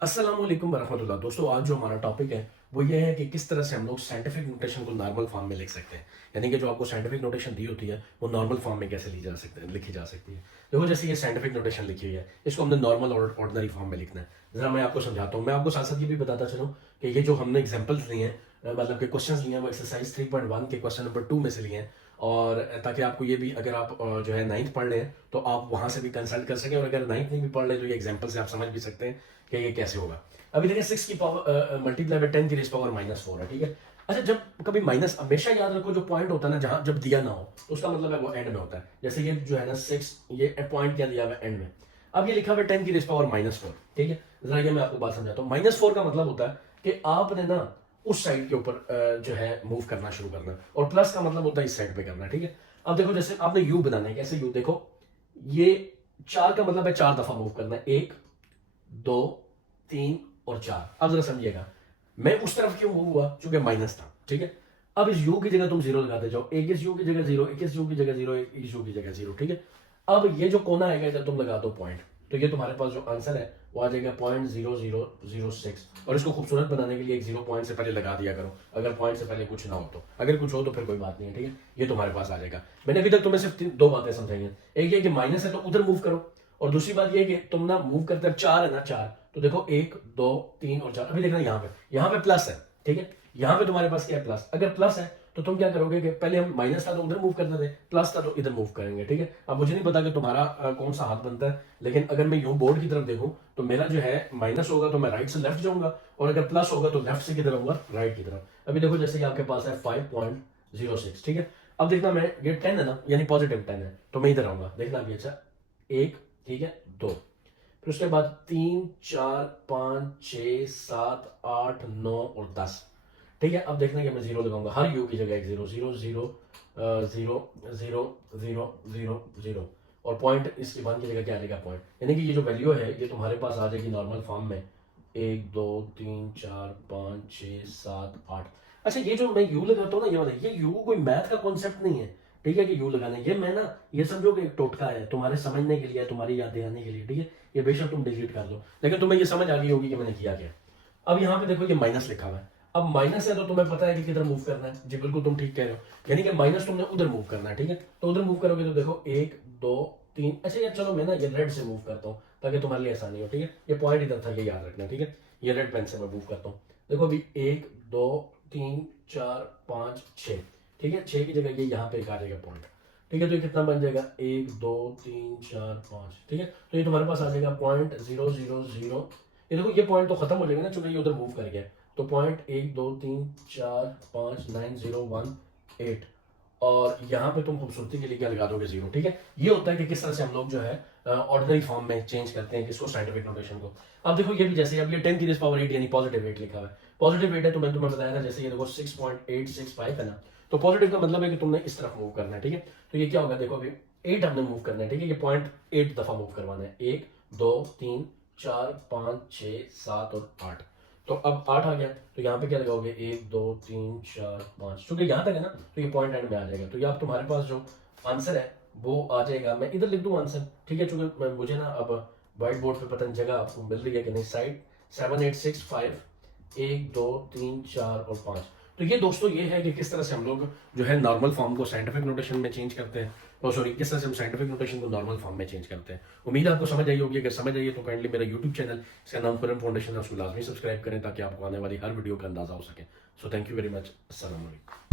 अस्सलाम वालेकुम वरहमतुल्लाह। दोस्तों, आज जो हमारा टॉपिक है वो ये है कि किस तरह से हम लोग साइंटिफिक नोटेशन को नॉर्मल फॉर्म में लिख सकते हैं। यानी कि जो आपको साइंटिफिक नोटेशन दी होती है वो नॉर्मल फॉर्म में कैसे लिखी जा सकती है। देखो, जैसे ये साइंटिफिक नोटेशन लिखी हुई है, इसको हमने नॉर्मल और ऑर्डिनरी फॉर्म में लिखना है। ज़रा मैं आपको समझाता हूँ। मैं आपको साथ साथ ये भी बताता चलूँ कि ये जो हमने एग्जाम्पल्स लिए हैं, मतलब के क्वेश्चन लिए हैं, वो एक्सरसाइज 3.1 के क्वेश्चन नंबर 2 में से लिए हैं। और ताकि आपको ये भी, अगर आप जो है 9th पढ़ रहे हैं तो आप वहाँ से भी कंसल्ट कर सकें, और अगर 9th नहीं भी पढ़ रहे तो ये एग्जाम्पल से आप समझ भी सकते हैं कि ये कैसे होगा। अभी देखिए, 6 की पावर मल्टीप्लाई बाय 10 की रेज़ पावर -4 है, ठीक है। अच्छा, जब कभी माइनस, हमेशा याद रखो जो पॉइंट होता है ना, जहां जब दिया ना हो तो उसका मतलब है वो एंड में होता है। जैसे ये जो है ना 6, ये पॉइंट क्या दिया हुआ है, एंड में। अब ये लिखा हुआ है 10 की रेज़ पावर -4, ठीक है। जरा ये मैं आपको बात समझाता हूँ। -4 का मतलब होता है कि आपने ना उस साइड के ऊपर जो है मूव करना शुरू करना, और प्लस का मतलब होता है इस साइड पे करना, ठीक है। अब देखो, जैसे आपने यू बनाना है, कैसे यू, देखो ये 4 का मतलब है 4 दफा मूव करना है, 1 2 3 और 4। अब जरा समझिएगा, मैं उस तरफ क्यों मूव हुआ, क्योंकि माइनस था, ठीक है। अब इस यू की जगह तुम जीरो लगाते जाओ, एक इस यू की जगह जीरो, एक इस यू की जगह जीरो, एक इस यू की जगह जीरो, ठीक है। अब ये जो कोना आएगा इधर तुम लगा दो पॉइंट, तो ये तुम्हारे पास जो आंसर है वो आ जाएगा 0.0006। और इसको खूबसूरत बनाने के लिए एक 0 पॉइंट से पहले लगा दिया करो, अगर पॉइंट से पहले कुछ ना हो तो। अगर कुछ हो तो फिर कोई बात नहीं है, ठीक है। ये तुम्हारे पास आ जाएगा। मैंने अभी तक तुम्हें सिर्फ दो बातें समझाई हैं। एक ये कि माइनस है तो उधर मूव करो, और दूसरी बात ये कि तुम ना मूव करते, 4 है ना 4, तो देखो 1 2 3 और 4। अभी देखना यहाँ पे प्लस है, ठीक है। यहाँ पे तुम्हारे पास क्या है, प्लस। अगर प्लस है तो तुम क्या करोगे कि पहले हम माइनस था तो उधर मूव करते थे, प्लस था तो इधर मूव करेंगे, ठीक है। अब मुझे नहीं पता कि तुम्हारा कौन सा हाथ बनता है, लेकिन अगर मैं यूं बोर्ड की तरफ देखूं तो मेरा जो है माइनस होगा तो मैं राइट से लेफ्ट जाऊंगा, और अगर प्लस होगा तो लेफ्ट से किधर आऊंगा, राइट की तरफ। अभी देखो, जैसे कि आपके पास है 5.06, ठीक है। अब देखना, मैं ये 10 है ना, यानी पॉजिटिव 10 है, तो मैं इधर आऊंगा। देखना अभी, अच्छा, एक, ठीक है, दो, फिर उसके बाद 3 4 5 6 7 8 9 और 10, ठीक है। अब देखना कि मैं जीरो लगाऊंगा, हर यू की जगह एक zero, zero zero zero zero zero zero zero, और पॉइंट इसके बाद की जगह क्या आ जाएगा, पॉइंट। यानी कि ये जो वैल्यू है ये तुम्हारे पास आ जाएगी नॉर्मल फॉर्म में, 1 2 3 4 5 6 7 8। अच्छा, ये जो मैं यू लगाता हूँ ना, ये वाला, ये यू कोई मैथ का कॉन्सेप्ट नहीं है, ठीक है, कि यू लगाना है। ये मैं ना, ये समझो कि एक टोटका है तुम्हारे समझने के लिए, तुम्हारी याद दिलाने के लिए, ठीक है। ये बेशक तुम डिलीट कर दो, लेकिन तुम्हें ये समझ आ गई होगी कि मैंने किया क्या। अब यहाँ पे देखो, ये माइनस लिखा हुआ है। अब माइनस है तो तुम्हें पता है कि किधर मूव करना है, जी बिल्कुल तुम ठीक कह रहे हो, यानी कि माइनस तुमने उधर मूव करना है, ठीक है। तो उधर मूव करोगे तो देखो 1 2 3। अच्छा यार, चलो मैं ना ये रेड से मूव करता हूँ ताकि तुम्हारे लिए आसानी हो, ठीक है। ये पॉइंट इधर था, ये याद रखना, ठीक है। ये रेड पेन से मैं मूव करता हूँ। देखो अभी 1 2 3 4 5 6, ठीक है। 6 की जगह ये यहाँ पे एक आ जाएगा पॉइंट, ठीक है। तो ये कितना बन जाएगा, 1 2 3 4 5, ठीक है। तो ये तुम्हारे पास आ जाएगा 0.000। ये देखो, ये पॉइंट तो खत्म हो जाएगा ना, चूंकि ये उधर मूव कर गया। तो पॉइंट 1 2 3 4 5 9 0 1 8, और यहाँ पे तुम खूबसूरती के लिए क्या लगा दोगे, जीरो, ठीक है। ये होता है कि किस तरह से हम लोग जो है ऑर्डिनरी फॉर्म में चेंज करते हैं किसको, साइंटिफिक नोटेशन को। अब देखो, ये भी जैसे अब ये 10 की पावर 8 यानी पॉजिटिव 8 लिखा हुआ है। पॉजिटिव 8 है तो मैंने तुम्हें बताया था, जैसे ये देखो 6.865 है ना, तो पॉजिटिव का मतलब है कि तुमने इस तरफ मूव करना है, ठीक है। तो ये क्या होगा, देखो अभी 8 हमने मूव करना है, ठीक है। ये पॉइंट 8 दफा मूव करवाना है, 1 2 3 4 5 6 7 और 8। तो अब 8 आ गया, तो यहाँ पे क्या लगाओगे, 1 2 3 4 5, क्योंकि यहाँ तक है ना, तो ये पॉइंट एंड में आ जाएगा। तो ये आप तुम्हारे पास जो आंसर है वो आ जाएगा। मैं इधर लिख दूँ आंसर, ठीक है, चूंकि मुझे ना अब व्हाइट बोर्ड पे पता नहीं जगह आपको मिल रही है कि नहीं। साइड 7865 1 2 3 4 और 5। तो ये दोस्तों, ये है कि किस तरह से हम लोग जो है नॉर्मल फॉर्म को साइंटिफिक नोटेशन में चेंज करते हैं, और सॉरी, किस तरह से हम साइंटिफिक नोटेशन को नॉर्मल फॉर्म में चेंज करते हैं। उम्मीद है आपको समझ आई होगी। अगर समझ आई है तो काइंडली मेरा यूट्यूब चैनल, इसका नाम कुरन फाउंडेशन है, उसको लाजमी सब्सक्राइब करें ताकि आपको आने वाली हर वीडियो का अंदाजा हो सके। So thank you very much. अस्सलाम वालेकुम।